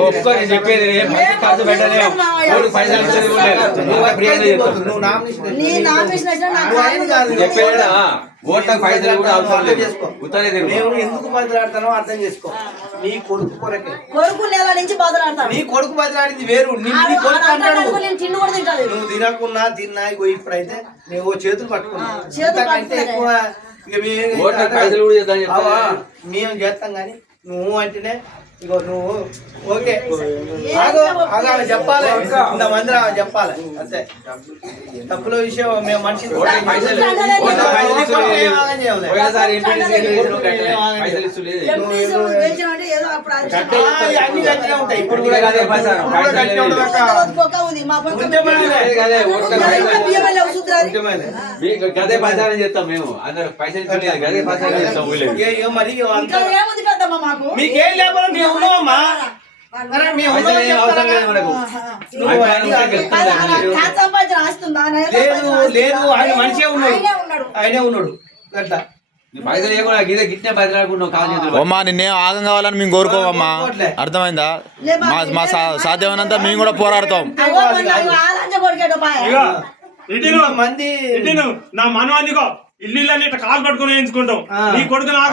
ఒక్కరు చెప్పేది ఖర్చు పెట్టలేవు పైసలు చెప్పేదా ఓట్లకు పైసలు కూడా అవసరం లేదు. ఎందుకు బదిలాడతానో అర్థం చేసుకో. నీ కొడుకు కొరకే కొడుకు నెల నుంచి బదిలాడతాను. నీ కొడుకు బదిలాడింది వేరు. నీ కొడుకు అంటాడు నువ్వు తినకున్నా తిన్నా ఇప్పుడైతే నువ్వు చేతులు పట్టుకున్నావు ఎక్కువ మేము చేస్తాం కానీ నువ్వు అంటేనే ఇగో నువ్వు ఓకే ఆమె చెప్పాలి. ఇంతమంది ఆమె చెప్పాలి అంతే. తప్పుల విషయం మేము మనిషి అన్ని గట్టిగా ఉంటాయి. ఇప్పుడు గదే ప్రచారం చేస్తాం మేము. అందరు పైసలు గదే ప్రచారం చేస్తాం. మరి మీకేం లేకపోతే మేము ఉన్నామమ్మా. లేదు ఆయన మనిషే ఉన్నాడు. ఆయనే ఉన్నాడు అట్లా. అమ్మా నిన్నే ఆగం కావాలని మేము కోరుకోమమ్మా. అర్థమైందా? మా సాధ్యమైనంత మేము కూడా పోరాడతాం. మంది నా మనం అందుకో ఇల్లు కాలు పట్టుకుని వేయించుకుంటాం. నీ కొడుకు